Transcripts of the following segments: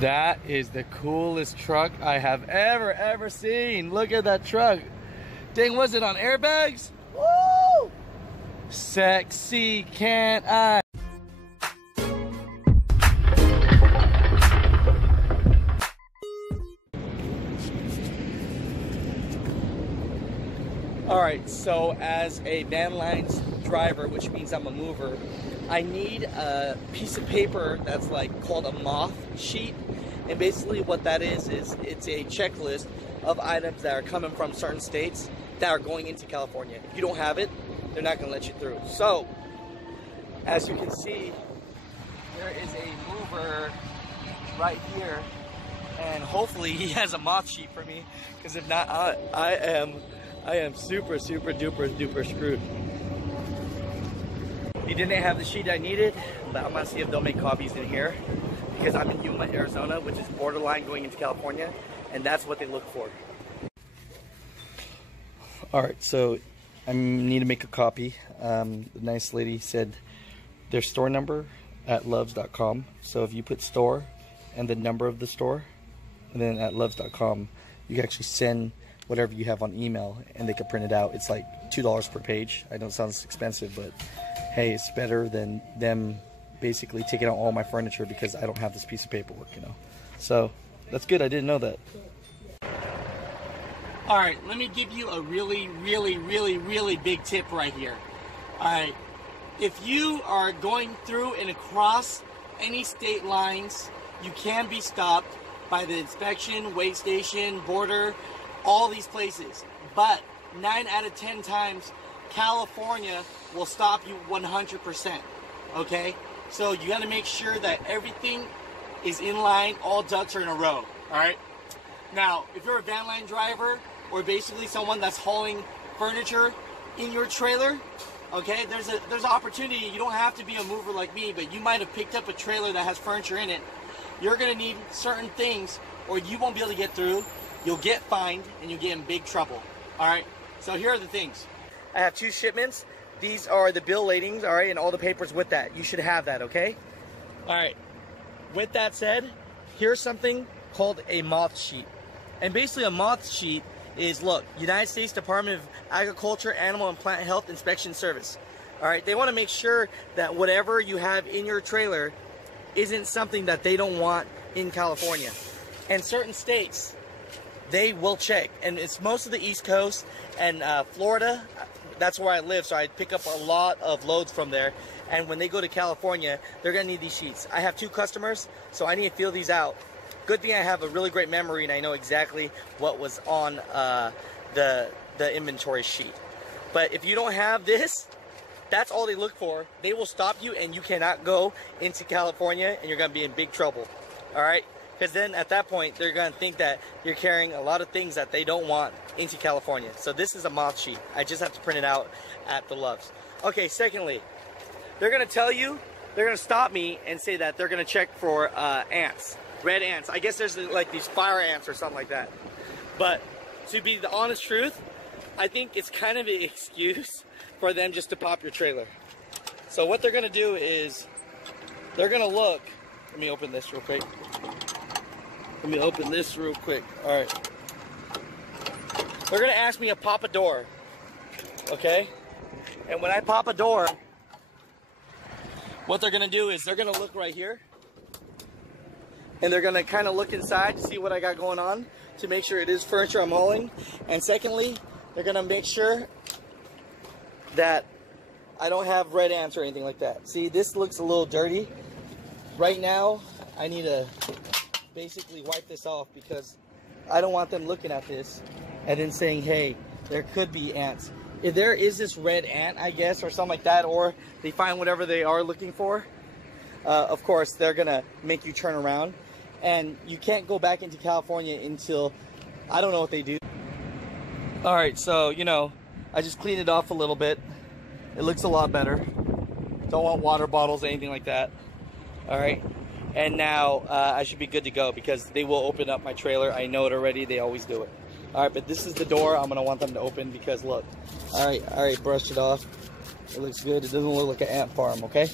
That is the coolest truck I have ever seen. Look at that truck. Dang, was it on airbags? Woo! Sexy, can't I? Alright, so as a van lines driver, which means I'm a mover, I need a piece of paper that's like called a moth sheet. And basically what that is it's a checklist of items that are coming from certain states that are going into California. If you don't have it, they're not going to let you through. So, as you can see, there is a mover right here. And hopefully he has a moth sheet for me, because if not, I am super duper screwed. He didn't have the sheet I needed, but I'm gonna see if they'll make copies in here, because I'm in Yuma, Arizona, which is borderline going into California, and that's what they look for. Alright, so I need to make a copy. The nice lady said their store number at loves.com. So if you put store and the number of the store, and then at loves.com, you can actually send whatever you have on email and they can print it out. It's like $2 per page. I know it sounds expensive, but hey, it's better than them basically taking out all my furniture because I don't have this piece of paperwork, you know. So that's good. I didn't know that. All right, let me give you a really big tip right here. All right, if you are going through and across any state lines, you can be stopped by the inspection, weigh station, border, all these places. But 9 out of 10 times, California will stop you 100%, okay? So you gotta make sure that everything is in line, all ducks are in a row, all right? Now, if you're a van line driver, or basically someone that's hauling furniture in your trailer, okay, there's an opportunity. You don't have to be a mover like me, but you might have picked up a trailer that has furniture in it. You're gonna need certain things, or you won't be able to get through. You'll get fined, and you'll get in big trouble, all right? So here are the things. I have 2 shipments. These are the bill ladings, all right, and all the papers with that. You should have that, okay? All right, with that said, here's something called a moth sheet. And basically a moth sheet is, look, United States Department of Agriculture, Animal and Plant Health Inspection Service. All right, they want to make sure that whatever you have in your trailer isn't something that they don't want in California. And certain states, they will check. And it's most of the East Coast and Florida. That's where I live, so I pick up a lot of loads from there. And when they go to California, they're gonna need these sheets. I have 2 customers, so I need to fill these out. Good thing I have a really great memory and I know exactly what was on the inventory sheet. But if you don't have this, that's all they look for. They will stop you and you cannot go into California and you're gonna be in big trouble, all right? Because then at that point, they're gonna think that you're carrying a lot of things that they don't want into California. So this is a moth sheet. I just have to print it out at the Loves. Okay, secondly, they're gonna tell you, they're gonna stop me and say that they're gonna check for ants. Red ants. I guess there's like these fire ants or something like that. But to be the honest truth, I think it's kind of an excuse for them just to pop your trailer. So what they're gonna do is they're gonna look. Let me open this real quick. All right. They're gonna ask me to pop a door. Okay? And when I pop a door, what they're gonna do is they're gonna look right here. And they're gonna kind of look inside to see what I got going on to make sure it is furniture I'm hauling. And secondly, they're gonna make sure that I don't have red ants or anything like that. See, this looks a little dirty. Right now, I need to basically wipe this off because I don't want them looking at this and then saying, hey, there could be ants. If there is this red ant, I guess, or something like that, or they find whatever they are looking for, of course, they're gonna make you turn around. And you can't go back into California until, I don't know what they do. All right, so, you know, I just cleaned it off a little bit. It looks a lot better. Don't want water bottles, anything like that. All right, and now I should be good to go because they will open up my trailer. I know it already, they always do it. All right, but this is the door I'm gonna want them to open because look, all right, brushed it off. It looks good, it doesn't look like an ant farm, okay?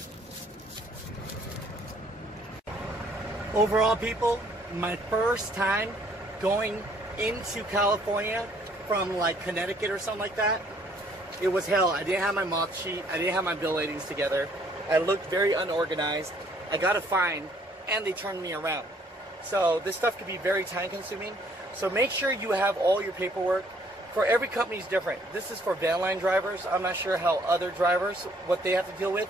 Overall, people, my first time going into California from like Connecticut or something like that, it was hell. I didn't have my moth sheet. I didn't have my bill ladings together. I looked very unorganized. I got a fine, and they turned me around. So this stuff could be very time consuming. So make sure you have all your paperwork. For every company is different. This is for van line drivers. I'm not sure how other drivers, what they have to deal with.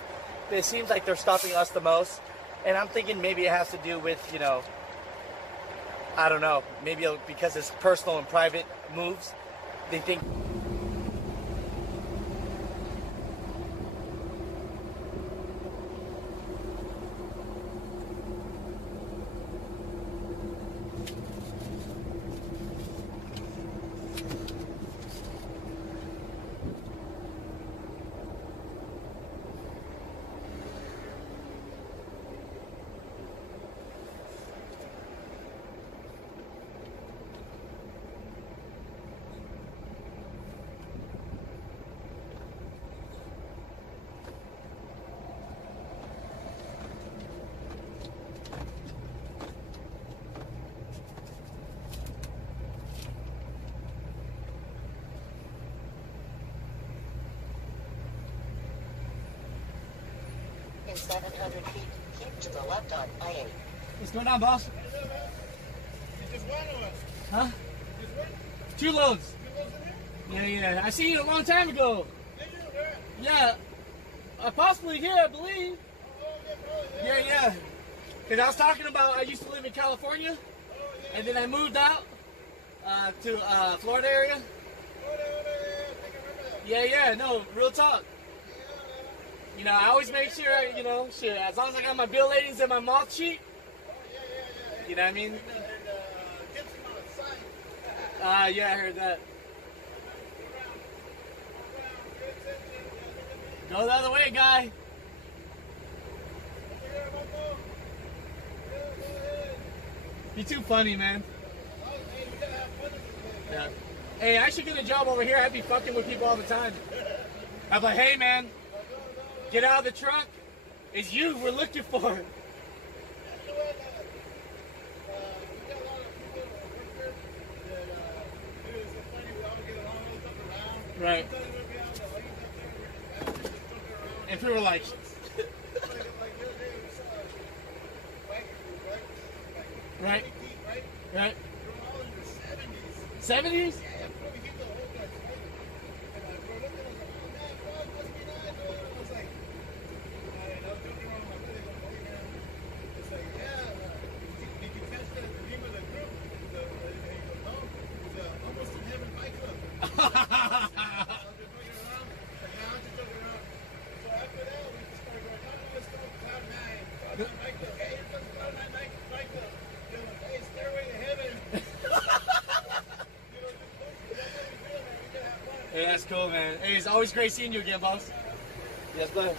But it seems like they're stopping us the most. And I'm thinking maybe it has to do with, you know, I don't know, maybe because it's personal and private moves. They think. In 700 feet, keep to the left on I-8. What's going on, boss? Just one of us. Huh? Just one. 2 loads. You in here? Yeah. I seen you a long time ago. Did you? Where? Yeah. Possibly here, I believe. Yeah. Because I was talking about I used to live in California, and then I moved out to Florida area. Yeah. No, real talk. You know, I always make sure, you know, shit, as long as I got my bill ladings and my moth sheet. You know what I mean? Yeah, I heard that. Go the other way, guy. You're too funny, man. Yeah. Hey, I should get a job over here. I'd be fucking with people all the time. I'm like, hey, man, get out of the truck. It's you we're looking for. Right. And people were like, right. 70s? Hey, that's cool, man. Hey, it's always great seeing you again, boss. Yes, boss.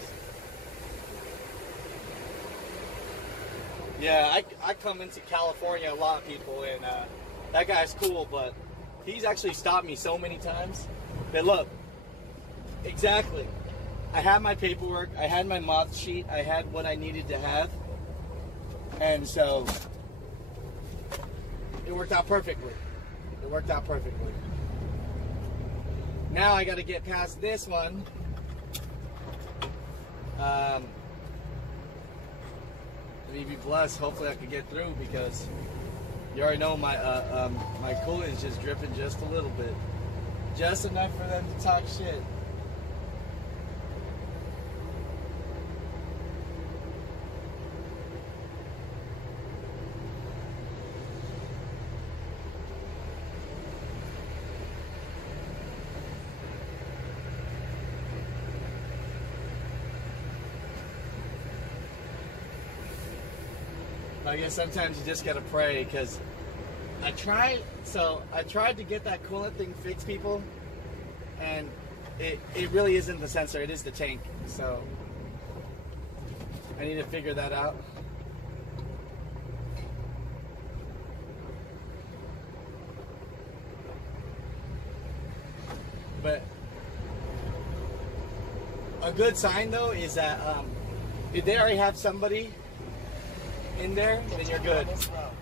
Yeah, I come into California a lot, people, and that guy's cool, but he's actually stopped me so many times. But look, exactly. I had my paperwork, I had my moth sheet, I had what I needed to have, and so it worked out perfectly. It worked out perfectly. Now I got to get past this one. Let me be blessed. Hopefully I can get through, because you already know my my coolant is just dripping just a little bit, just enough for them to talk shit. I guess sometimes you just gotta pray, because I tried to get that coolant thing fixed, people, and it really isn't the sensor, it is the tank. So I need to figure that out. But a good sign though is that if they already have somebody in there, then you're good.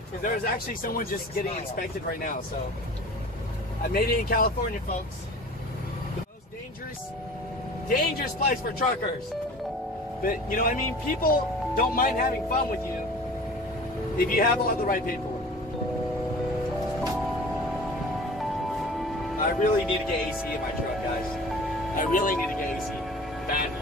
Because there's actually someone just getting inspected right now. So I made it in California, folks. The most dangerous place for truckers. But you know what I mean? People don't mind having fun with you if you have all the right paperwork. I really need to get AC in my truck, guys. I really need to get AC badly.